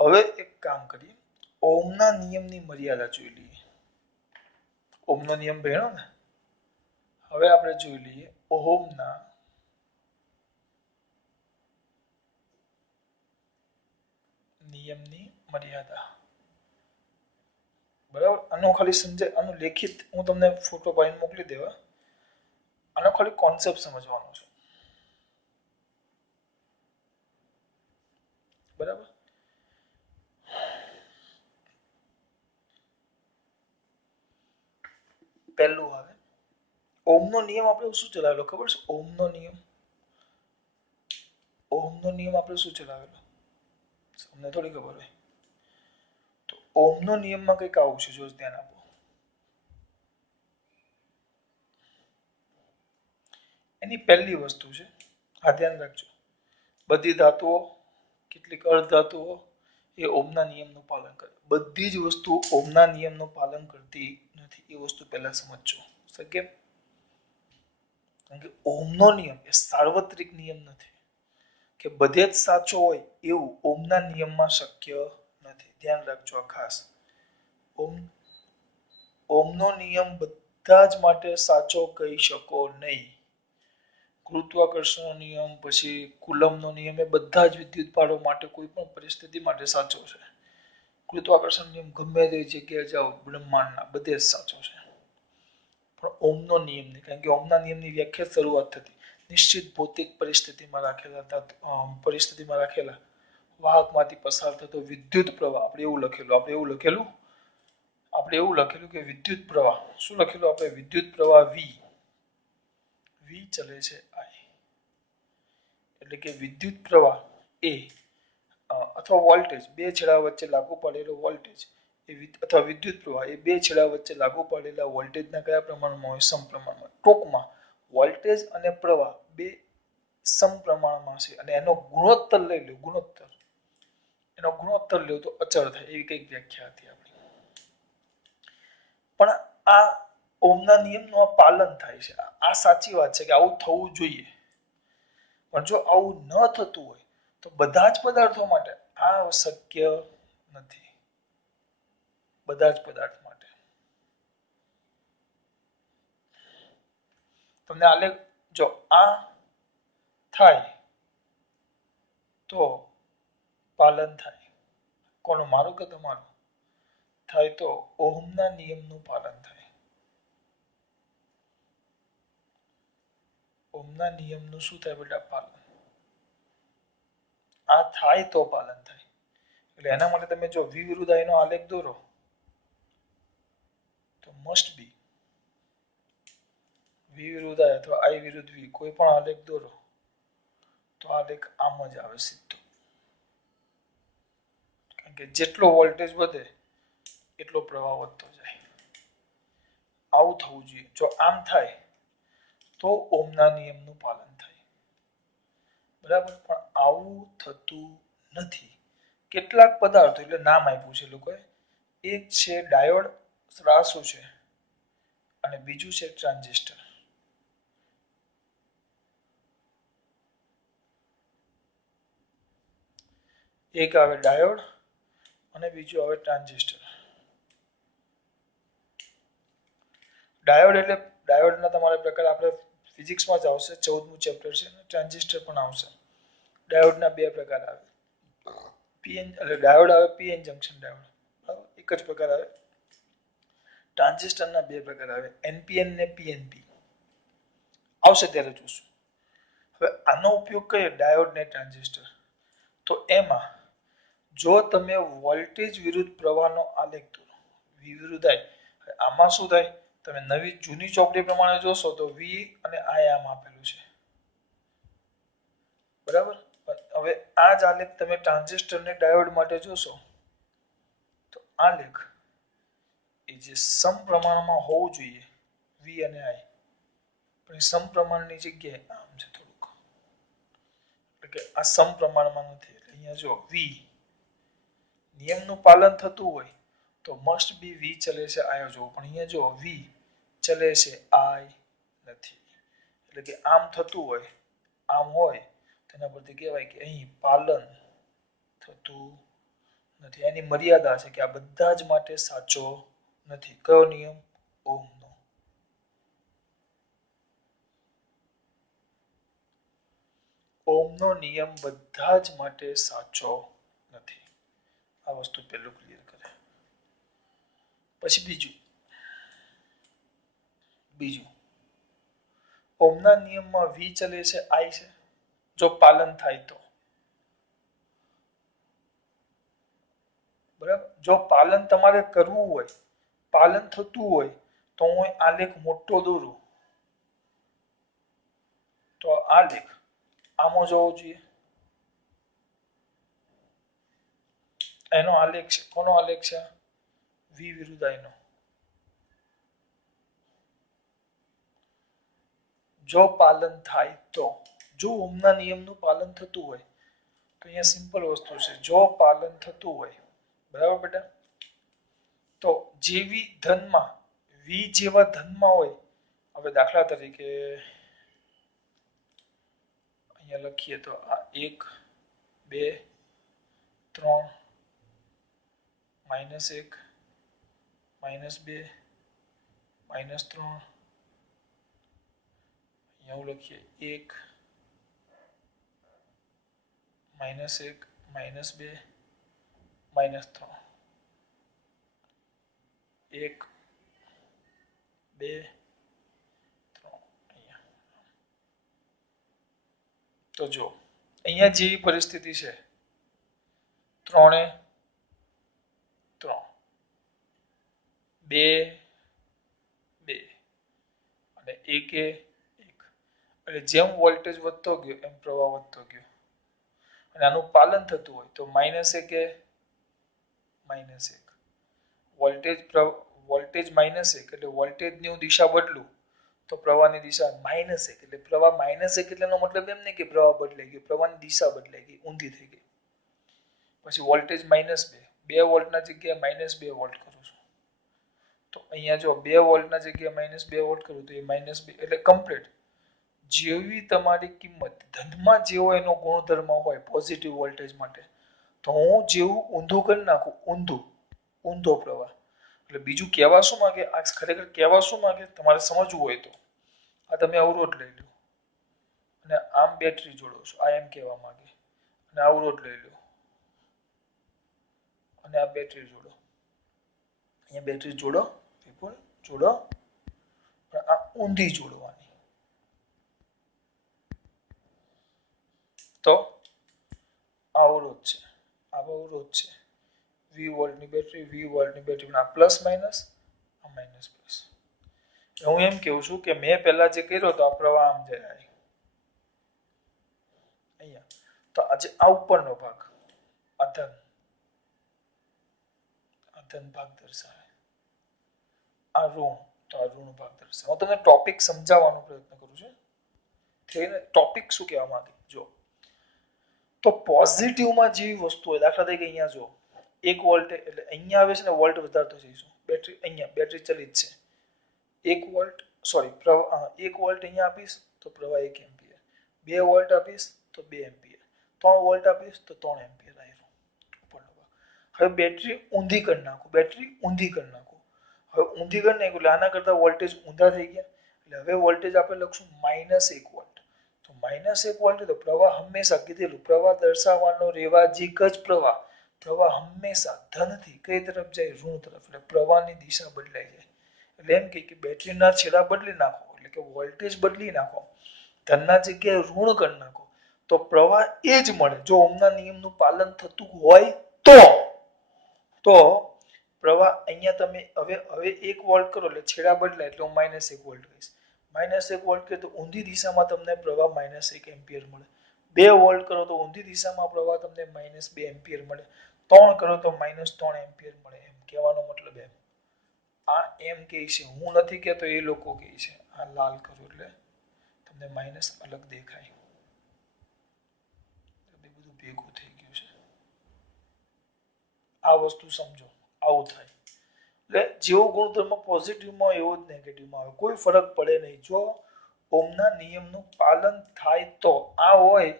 હવે એક કામ કરીએ ઓમના નિયમની મર્યાદા જોઈ લઈએ ઓમનો નિયમ ભણ્યો ને હવે આપણે જોઈ લઈએ ઓહમના નિયમની મર્યાદા બરાબર આનો ખાલી સમજાય આનો લેખિત હું તમને ફોટો પાડીને મોકલી દેવા આનો ખાલી કોન્સેપ્ટ સમજવાનો છે બરાબર પહેલું આવે ઓમનો નિયમ આપણે શું ચલાવેલો ખબર છે ઓમનો નિયમ આપણે શું ચલાવેલો તમને થોડી ખબર હોય તો ઓમનો નિયમમાં કંઈક આવું છે જો ધ્યાન આપો એની પહેલી વસ્તુ છે આ ધ્યાન રાખજો બધી ધાતુઓ કેટલીક અર્ધધાતુઓ એ ઓમના નિયમનું પાલન કરે બધી જ વસ્તુ ઓમના નિયમનું પાલન કરતી નથી એ વસ્તુ પહેલા સમજજો કેમ કારણ કે ઓમનો નિયમ એ સાર્વત્રિક નિયમ નથી કે બધે જ સાચો હોય એવું ઓમના નિયમમાં શક્ય નથી ધ્યાન રાખજો ખાસ ઓમનો નિયમ બધા જ માટે સાચો કહી શકો નહીં ગુરુત્વાકર્ષણનો નિયમ પછી કુલમનો નિયમ એ બધા જ વિદ્યુત ભારો માટે કોઈ પણ પરિસ્થિતિ માટે સાચો છે ગુરુત્વાકર્ષણ નિયમ ગમે તે જગ્યાએ જાઓ બ્રહ્માંડના બધે જ સાચો છે પણ ઓમનો નિયમ નહીં કારણ કે ઓમના નિયમની વ્યાખ્યા શરૂઆત થતી નિશ્ચિત ભૌતિક પરિસ્થિતિમાં રાખેલા વાહકમાંથી પસાર થતો વિદ્યુત પ્રવાહ આપણે એવું લખેલું કે વિદ્યુત પ્રવાહ શું લખેલું આપણે વિદ્યુત પ્રવાહ વી ચલે છે I એટલે કે વિદ્યુત પ્રવાહ એ અથવા વોલ્ટેજ બે છેડા વચ્ચે લાગુ પડેલો વોલ્ટેજ અથવા વિદ્યુત પ્રવાહ એ બે છેડા વચ્ચે લાગુ પડેલા વોલ્ટેજના કયા પ્રમાણમાં હોય? સમપ્રમાણમાં. ટૂંકમાં વોલ્ટેજ અને પ્રવાહ બે સમપ્રમાણમાં છે અને એનો ગુણોત્તર લઈ લો, ગુણોત્તર એનો ગુણોત્તર લ્યો તો અચળ થાય, એવી કઈક વ્યાખ્યા હતી આપણી. પણ આ ઓહમના નિયમનું આ પાલન થાય છે. આ સાચી વાત છે કે આવું થવું જોઈએ, પણ જો આવું ન થતું હોય તો બધા જ પદાર્થો માટે આ શક્ય નથી. બધા જ પદાર્થ માટે. તમને આલેખ જો આ થાય તો પાલન થાય. કોનું? મારું કે તમારું? થાય તો ઓહમના નિયમનું પાલન થાય. ઓહમના નિયમનું શું થાય બેટા? પાલન. આ થાય તો પાલન થાય. એટલે એના માટે તમે જો વી વિરુદ્ધ I નો આલેખ દોરો તો મસ્ટ બી વી વિરુદ્ધ I અથવા I વિરુદ્ધ વી કોઈ પણ આલેખ દોરો તો આલેખ આમ જ આવે સીધો. કારણ કે જેટલો વોલ્ટેજ વધે એટલો પ્રવાહ વધતો જાય. આવું થવું જોઈએ. જો આમ થાય તો ઓહમના નિયમનું પાલન થાય. બરાબર? પણ આવું થતું નથી. કેટલાક પદાર્થો એટલે નામ આપ્યું છે લોકોએ. એક છે ડાયોડ, ત્રાસુ છે, અને બીજું છે ટ્રાન્ઝિસ્ટર. એક આવે ડાયોડ અને બીજું આવે ટ્રાન્ઝિસ્ટર. ડાયોડ એટલે ડાયોડના તમારા પ્રકાર આપણે ફિઝિક્સમાં જ આવશે, 14મું ચેપ્ટર છે. ટ્રાન્ઝિસ્ટર પણ આવશે. ડાયોડના બે પ્રકાર આવે. પીએન એટલે ડાયોડ આવે પીએન જંક્શન ડાયોડ, બરાબર? એક જ પ્રકાર આવે. ટ્રાન્ઝિસ્ટરના બે પ્રકાર આવે, એનપીએન ને પીએનપી. આવશે ત્યારે જોશું. હવે આનો ઉપયોગ કરીએ ડાયોડ ને ટ્રાન્ઝિસ્ટર, તો એમાં જો તમે વોલ્ટેજ વિરુદ્ધ પ્રવાહનો આલેખ દોરો, વી વિરુદ્ધ I, આમાં શું થાય? તમે નવી જૂની ચોપડી પ્રમાણે જોશો તો વી અને I આમ આપેલું છે, બરાબર? હવે આ જ આલેખ તમે ટ્રાન્ઝિસ્ટર ને ડાયોડ માટે જોશો તો આલેખ એ જે સમપ્રમાણમાં હોવું જોઈએ વી અને I, પણ એ સમપ્રમાણની જગ્યાએ આમ છે થોડુંક. એટલે કે આ સમપ્રમાણમાં નથી. એટલે અહીંયા જો વી નિયમનું પાલન થતું હોય તો મસ્ટ બી વી ચલે છે I જોવું, પણ અહીંયા જો વી ચલે છે I નથી. એટલે કે આમ થતું હોય, આમ હોય, તેના પરથી કહેવાય કે અહીં પાલન થતું નથી. એની મર્યાદા છે કે આ બધા જ માટે સાચો નથી. કયો નિયમ? ઓહમનો. ઓહમનો નિયમ બધા જ માટે સાચો નથી. આ વસ્તુ પેલું ક્લિયર કરે. પછી બીજું ઓહમના નિયમમાં વી ચલે છે I છે. જો પાલન થાય તો, બરાબર? જો પાલન તમારે કરવું હોય, પાલન થતું હોય, તો હું આલેખ મોટો દોરું તો આલેખ આમો જોવો જોઈએ. એનો આલેખ છે. કોનો આલેખ છે? વી વિરુદ્ધ I નો. જો પાલન થાય તો, જો ઓહમના નિયમનું પાલન થતું હોય તો અહીંયા સિમ્પલ વસ્તુ છે, જો પાલન થતું હોય, બરાબર બેટા? તો જેવી ધનમાં વી જેવા ધનમાં હોય, હવે દાખલા તરીકે અહીંયા લખીએ તો આ 1 2 3 -1 -2 -3, અહીંયા હું લખીએ 1 -1 -2 -3, 1 2 3. તો જો અહીંયા જેવી પરિસ્થિતિ છે, 3 3 2 2 અને 1 1, એટલે જેમ વોલ્ટેજ વધતો ગયો એમ પ્રવાહ વધતો ગયો અને આનું પાલન થતું હોય તો -1 એ -1 વોલ્ટેજ -1 એટલે વોલ્ટેજની હું દિશા બદલું તો પ્રવાહની દિશા -1 એટલે પ્રવાહ -1 એટલેનો મતલબ એમ નહીં કે પ્રવાહ બદલાઈ ગયો, પ્રવાહની દિશા બદલાઈ ગઈ, ઊંધી થઈ ગઈ. પછી વોલ્ટેજ -2 વોલ્ટના જગ્યાએ -2 વોલ્ટ કરું છું તો અહીંયા જો 2 વોલ્ટના જગ્યાએ -2 વોલ્ટ કરું તો એ -2 એટલે કમ્પ્લીટ જેવી તમારી કિંમત ધનમાં જેવો એનો ગુણધર્મ હોય પોઝિટિવ વોલ્ટેજ માટે તો હું જેવું ઊંધું કરી નાખું ઊંધો પ્રવાહ એટલે બીજું કહેવા શું માંગે આ ખરેખર કહેવા શું માંગે તમારે સમજવું હોય તો આ તમે અવરોધ લઈ લો અને આમ બેટરી જોડો છો આ એમ કહેવા માંગે અને અવરોધ લઈ લો અને આ બેટરી જોડો અહીંયા બેટરી જોડો people જોડો પણ આ ઊંધી જોડવાની તો અવરોધ છે આ અવરોધ છે V વોલ્ટની બેટરી ના પ્લસ માઇનસ આ માઇનસ પ્લસ હું એમ કહું છું કે મેં પહેલા જે કર્યો તો આ પ્રવાહ આમ જાય અહીંયા તો આજે આ ઉપરનો ભાગ આ ધન ભાગ દર્શાવે આ ઋણ તો આ ઋણ ભાગ દર્શાવે હું તમને ટોપિક સમજાવવાનો પ્રયત્ન કરું છું ટોપિક શું કહેવા માંગે જો તો પોઝિટિવમાં જેવી વસ્તુ હોય દાખલા તરીકે અહીંયા જો 1 વોલ્ટ એટલે અહીંયા આવે છે ને વોલ્ટ વધારતો જઈશું બેટરી અહીંયા બેટરી ચલિત છે 1 વોલ્ટ સોરી 1 વોલ્ટ અહીંયા આપીશ તો પ્રવાહ 1 એમ્પિયર 2 વોલ્ટ આપીશ તો 2 એમ્પિયર 3 વોલ્ટ આપીશ તો 3 એમ્પિયર આવ્યો હવે બેટરી ઊંધી કરી નાખો હવે ઊંધી કરી નાખો એટલે આના કરતા વોલ્ટેજ ઊંધા થઈ ગયા એટલે હવે વોલ્ટેજ આપણે લખશું -1 વોલ્ટ તો -1 વોલ્ટ તો પ્રવાહ હંમેશા કીધેલું પ્રવાહ દર્શાવવાનો રેવાજીક જ પ્રવાહ હંમેશા ધનથી કઈ તરફ જાય ઋણ તરફ એટલે પ્રવાહની દિશા બદલાઈ જાય એટલે એમ કે બેટરીના છેડા બદલી નાખો એટલે કે વોલ્ટેજ બદલી નાખો ધનના જગ્યાએ ઋણ કરી નાખો તો પ્રવાહ એ જ મળે જો ઓહમના નિયમનું પાલન થતું હોય તો પ્રવાહ અહીંયા તમે હવે 1 વોલ્ટ કરો એટલે છેડા બદલાય એટલે હું -1 વોલ્ટ કહીશ -1 વોલ્ટ કે તો ઊંધી દિશામાં તમને પ્રવાહ -1 એમ્પિયર મળે 2 વોલ્ટ કરો તો ઊંધી દિશામાં પ્રવાહ તમને -2 એમ્પિયર મળે 3 કરો તો -3 એમ્પિયર મળે એમ કહેવાનો મતલબ એમ આ એમ કહે છે હું નથી કહેતો એ લોકો કહે છે આ લાલ કરું એટલે તમને માઇનસ અલગ દેખાય બધું ભેગું થઈ ગયું છે આ વસ્તુ સમજો આવું થાય એટલે જેવો ગુણધર્મ પોઝિટિવમાં હોય એવો જ નેગેટિવમાં આવે કોઈ ફરક પડે નહીં જો ઓહમના નિયમનું પાલન થાય તો આ હોય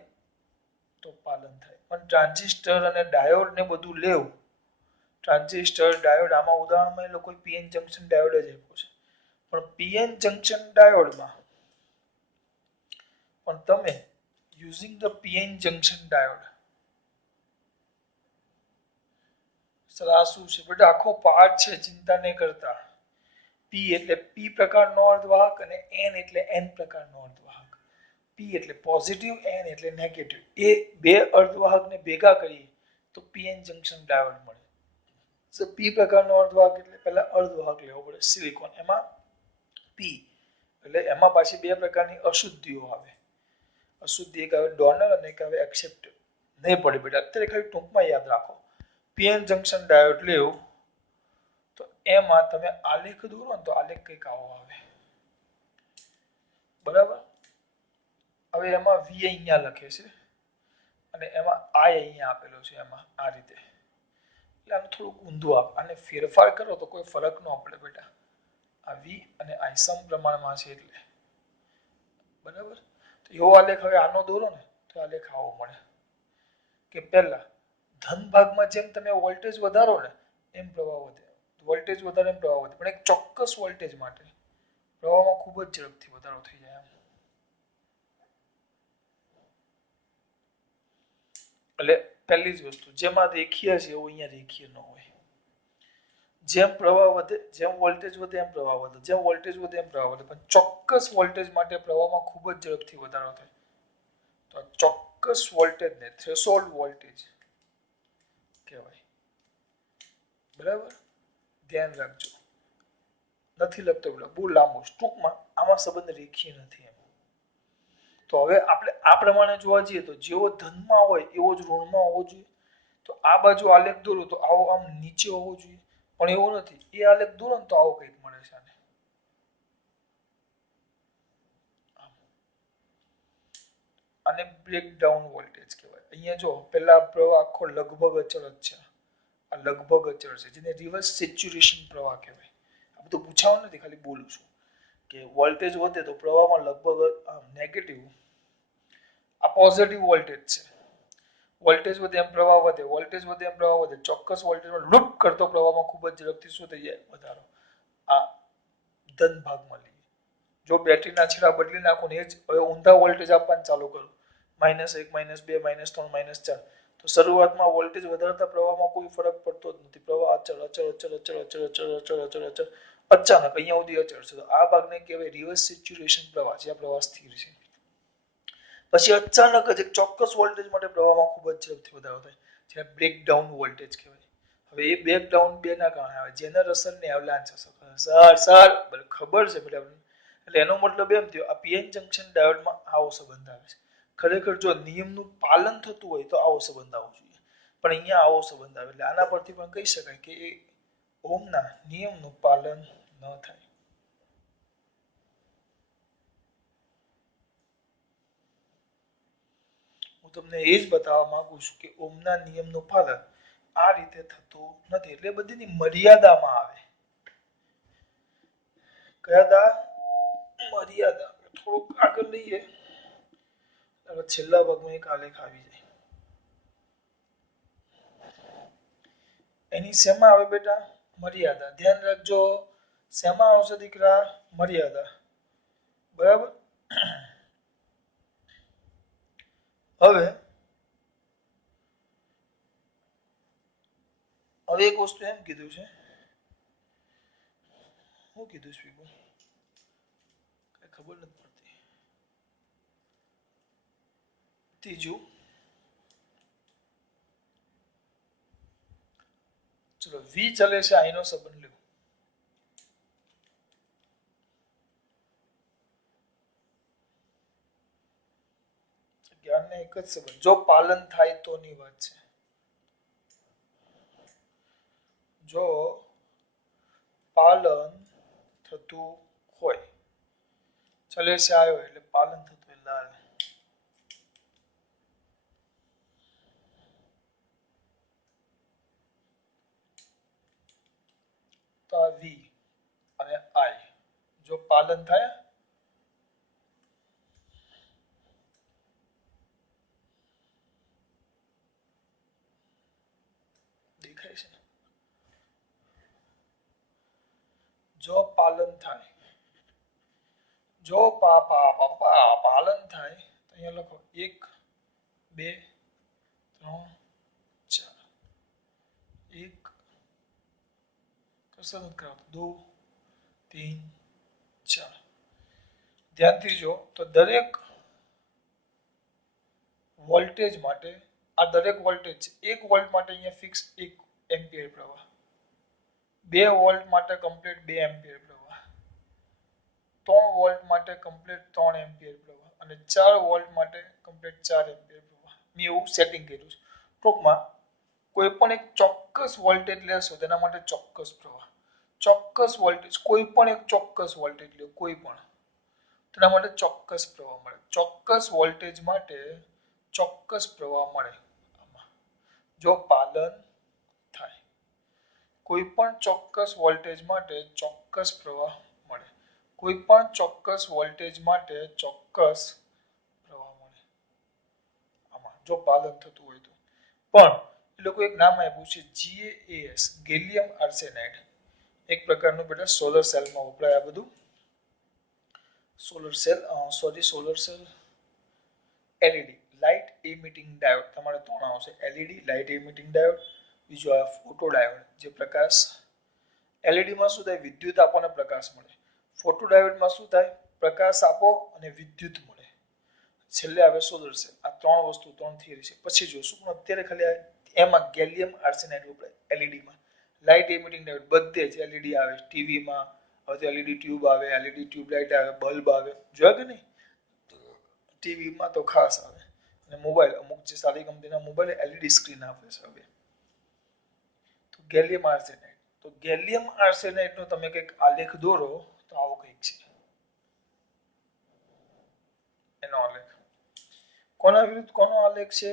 તો પાલન થાય પણ ટ્રાન્ઝિસ્ટર અને ડાયોડ ને બધું લેવું ટ્રાન્ઝિસ્ટર ડાયોડ આમાં ઉદાહરણમાં એ લોકો પીએન જંકશન ડાયોડ જ આપ્યો છે પણ પીએન જંકશન ડાયોડમાં પણ તમે using the PN junction diode sir આ શું છે બેટા આખો પાર્ટ છે ચિંતા નહીં કરતા પી એટલે પી પ્રકારનો અર્ધવાહક અને એન એટલે એન પ્રકારનો અર્ધવાહક પી એટલે પોઝિટિવ એન એટલે નેગેટિવ એ બે અર્ધવાહકને ભેગા કરીએ તો પીએન જંકશન ડાયોડ મળે સો પી પ્રકારનો અર્ધવાહક એટલે પહેલા અર્ધવાહક લેવો પડે સિલિકોન એમાં પી એટલે એમાં પાછી બે પ્રકારની અશુદ્ધિઓ આવે અશુદ્ધિ એક આવે ડોનર અને એક આવે એક્સેપ્ટર નહીં પડે બેટા અત્યારે ખાલી ટૂંકમાં યાદ રાખો પીએન જંકશન ડાયોડ લેવું તો એમાં તમે આલેખ દોરો ને તો આલેખ કંઈક આવો આવે બરાબર હવે એમાં વી અહીંયા લખે છે અને એમાં આઈ અહીંયા આપેલો છે એમાં આ રીતે એટલે આનું થોડુંક ઊંધું આપ અને ફેરફાર કરો તો કોઈ ફરક ન પડે બેટા આ વી અને આઈ સમપ્રમાણમાં છે એટલે બરાબર તો એવો આલેખ હવે આનો દોરો ને તો આલેખ આવો મળે કે પહેલા ધન ભાગમાં જેમ તમે વોલ્ટેજ વધારો ને એમ પ્રવાહ વધે વોલ્ટેજ વધારે એમ પ્રવાહ વધે પણ એક ચોક્કસ વોલ્ટેજ માટે પ્રવાહમાં ખૂબ જ ઝડપથી વધારો થઈ જાય એટલે પહેલી જ વસ્તુ જેમાં રેખીય છે એવું અહીંયા રેખીય ન હોય જેમ પ્રવાહ વધે જેમ વોલ્ટેજ વધે એમ પ્રવાહ વધે જેમ વોલ્ટેજ વધે એમ પ્રવાહ વધે પણ ચોક્કસ વોલ્ટેજ માટે પ્રવાહમાં ખૂબ જ ઝડપથી વધારો થાય તો ચોક્કસ વોલ્ટેજને થ્રેશોલ્ડ વોલ્ટેજ કહેવાય બરાબર ધ્યાન રાખજો નથી લખતો બહુ લાંબુ ટૂંકમાં આમાં સંબંધ રેખીય નથી એમ તો હવે આપણે આ પ્રમાણે જોવા જઈએ તો જેવો ધનમાં હોય એવો જ ઋણમાં હોવો જોઈએ. તો આ બાજુ આલેખ દોરું તો આવો આમ નીચે હોવો જોઈએ, પણ એવું નથી. એ આલેખ દોરો ને તો આવો કંઈક મળે છે. આને બ્રેકડાઉન વોલ્ટેજ કહેવાય. અહીંયા જો પેલા પ્રવાહ આખો લગભગ અચળ જ છે, આ લગભગ અચળ છે, જેને રિવર્સ સેચ્યુરેશન પ્રવાહ કહેવાય. આ બધું પૂછાવું નથી, ખાલી બોલું છું કે વોલ્ટેજ વધે તો પ્રવાહમાં લગભગ નેગેટિવ, આ પોઝિટિવ વોલ્ટેજ છે. વોલ્ટેજ વધે એમ પ્રવાહ વધે, વોલ્ટેજ વધે એમ પ્રવાહ વધે. ચોક્કસ વોલ્ટેજમાં લૂપ કરતો પ્રવાહમાં ખૂબ જ ઝડપથી શું થઈ જાય? વધારો. આ ધન ભાગમાં લઈએ. જો બેટરીના છેડા બદલી નાખું ને એ જ હવે ઊંધા વોલ્ટેજ આપવાનું ચાલુ કરું, -1, -2, -3, -4, તો શરૂઆતમાં વોલ્ટેજ વધારતા પ્રવાહમાં કોઈ ફરક પડતો જ નથી. પ્રવાહ અચળ અચળ અચળ અચળ અચળ અચળ અચળ અચળ અચળ અચાનક અહીંયા સુધી અચળ છે. તો આ ભાગને કહેવાય રિવર્સ સેચ્યુરેશન પ્રવાહ, જ્યાં પ્રવાહ સ્થિર છે. પછી અચાનક જ એક ચોક્કસ વોલ્ટેજ માટે પ્રવાહમાં ખૂબ જ ઝડપથી વધારો થાય, જેને બ્રેકડાઉન વોલ્ટેજ કહેવાય. હવે એ બ્રેકડાઉન બેના કારણે આવે, જેનર ને એવલાન્ચ અસર. સર ખબર છે બેટા. એટલે એનો મતલબ એમ થયો આ પીએન જંકશન ડાયોડમાં આવો સંબંધ આવે છે. ખરેખર જો નિયમનું પાલન થતું હોય તો આવો સંબંધ આવવો જોઈએ, પણ અહીંયા આવો સંબંધ આવે. એટલે આના પરથી પણ કહી શકાય કે એ ઓહમના નિયમનું પાલન ન થાય. હું તમને એ જ બતાવવા માંગુ છું કે ઓહમના નિયમનું પાલન આ રીતે થતું નથી. એટલે બધીની મર્યાદામાં આવે. કયા મર્યાદા થોડુંક આગળ લઈએ, છેલ્લા ભાગમાં એક આલેખ આવી જાય. એની શેમાં આવે બેટા? મર્યાદા. ધ્યાન રાખજો, શેમાં આવશે દીકરા? મર્યાદા. બરાબર. હવે એક વસ્તુ એમ કીધું છે, શું કીધું છે કઈ ખબર નથી પડતી. ત્રીજું, ચલો વી ચલે છે, આઈનો સંબંધ લ્યો. જ્ઞાનને એક જ સંબંધ, જો પાલન થાય તો ની વાત છે. જો પાલન થતું હોય, ચલે છે આવ્યો એટલે પાલન થતું હોય લાલ. તો આ વી અને આઈ જો પાલન થાય, દેખાય છે. જો પાલન થાય, જો પાલન થાય તો અહીંયા લખો 1, 2, 3, 4. 1 કશું નથી કરાવતું, 2, 3, 4. ધ્યાનથી જો તો દરેક વોલ્ટેજ માટે આ દરેક વોલ્ટેજ 1 વોલ્ટ માટે અહીંયા ફિક્સ 1 એમ્પિયર પ્રવાહ, 2 વોલ્ટ માટે કમ્પ્લીટ 2 એમ્પિયર પ્રવાહ, 3 વોલ્ટ માટે કમ્પ્લીટ 3 એમ્પિયર પ્રવાહ અને 4 વોલ્ટ માટે કમ્પ્લીટ 4 એમ્પિયર પ્રવાહ. મેં એવું સેટિંગ કર્યું છે. ટૂંકમાં કોઈ પણ એક ચોક્કસ વોલ્ટેજ લેશો તેના માટે ચોક્કસ પ્રવાહ, ચોક્કસ વોલ્ટેજ કોઈ પણ એક ચોક્કસ વોલ્ટેજ લો, કોઈ પણ તેના માટે ચોક્કસ પ્રવાહ મળે. ચોક્કસ વોલ્ટેજ માટે ચોક્કસ પ્રવાહ મળે. જો પાલન થાય, કોઈ પણ ચોક્કસ વોલ્ટેજ માટે ચોક્કસ પ્રવાહ મળે. કોઈ પણ ચોક્કસ વોલ્ટેજ માટે ચોક્કસ પ્રવાહ મળે. આમાં જો પાલન થતું હોય તો. પણ એ લોકો એક નામ આપ્યું છે GaAs, ગેલિયમ આર્સેનાઇડ. એક પ્રકારનું બેટા સોલર સેલમાં વપરાય આ બધું. Solar cell LED, light emitting diode. તમારે ત્રણ આવશે: એલઈડી, લાઇટ એમિટિંગ ડાયોડ, બીજો આ ફોટો ડાયોડ, જે પ્રકાશ. એલઈડીમાં શું થાય? વિદ્યુત આપો અને પ્રકાશ મળે. ફોટો ડાયોડમાં શું થાય? પ્રકાશ આપો અને વિદ્યુત મળે. છેલ્લે આવે સોલર સેલ. આ ત્રણ વસ્તુ, ત્રણ થિયરી છે, પછી જોશું. પણ અત્યારે ખાલી એમાં ગેલિયમ આર્સેનાઇડ વપરાય એલઈડીમાં. લાઇટ એમિટિંગ ડાયોડ બધે જ એલઈડી આવે, ટીવીમાં હવે તો એલઈડી ટ્યુબ આવે, એલઈડી ટ્યુબલાઇટ આવે, બલ્બ આવે, જોયા કે નહીં? ટીવીમાં તો ખાસ આવે અને મોબાઈલ અમુક જે સારી કંપનીના મોબાઈલ એલઈડી સ્ક્રીન આપે છે હવે. તો ગેલિયમ આર્સેનાઇડ, તો ગેલિયમ આર્સેનાઇડ નો તમે કંઈક આલેખ દોરો તો આવો કંઈક છે એનો આલેખ. કોના વિરુદ્ધ કોનો આલેખ છે?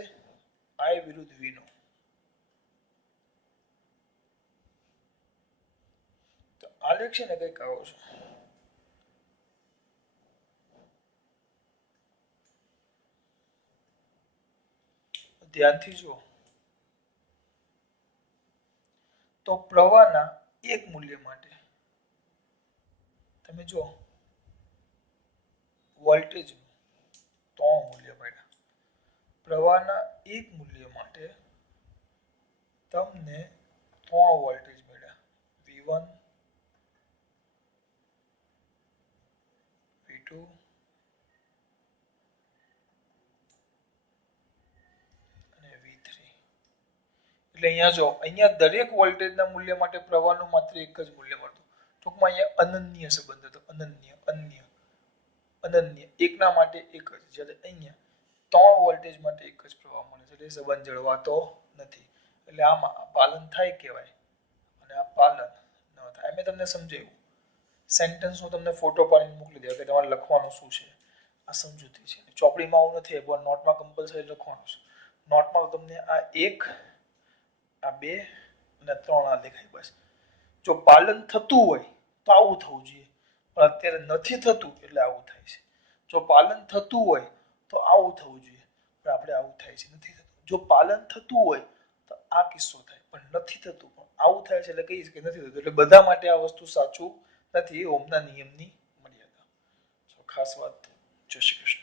I વિરુદ્ધ V નો. તો આલેખ છે ને કંઈક આવો છે. ધ્યાનથી જુઓ. તો પ્રવાહના એક મૂલ્ય માટે તમે જો વોલ્ટેજ 3 મૂલ્ય મળ્યા. પ્રવાહના એક મૂલ્ય માટે તમને 3 વોલ્ટેજ મળ્યા. V1 V2 અને V3. એટલે અહીંયા જો અહીંયા દરેક વોલ્ટેજના મૂલ્ય માટે પ્રવાહનું માત્ર એક જ મૂલ્ય મળતું. ટૂંકમાં અહીંયા અનન્ય સંબંધ હતો. અનન્ય એકના માટે એક જ. જ્યારે અહીંયા 3 વોલ્ટેજ માટે એક જ પ્રવાહ મળે છે. એટલે સંબંધ જળવાતો નથી. એટલે આમાં પાલન થાય કહેવાય અને આ પાલન ન થાય. મેં તમને સમજાવ્યું. સેન્ટેન્સનો તમને ફોટો પાડીને મોકલી દે કે તમારે લખવાનું શું છે. આ સમજૂતી છે. ચોપડીમાં આવું નથી પણ નોટમાં કમ્પલસરી લખવાનું છે. નોટમાં તમને આ 1 આ 2 અને 3 આ દેખાય બસ. જો પાલન થતું હોય તો આવું થવું જોઈએ પણ અત્યારે નથી થતું એટલે આવું થાય છે. જો પાલન થતું હોય તો આવું થવું જોઈએ પણ આપણે આવું થાય છે નથી થતું. જો પાલન થતું હોય તો આ કિસ્સો થાય પણ નથી થતું પણ આવું થાય છે એટલે કહીએ કે નથી થતું. એટલે બધા માટે આ વસ્તુ સાચું નથી. ઓમના નિયમની મર્યાદા. ખાસ વાત. જય શ્રી કૃષ્ણ.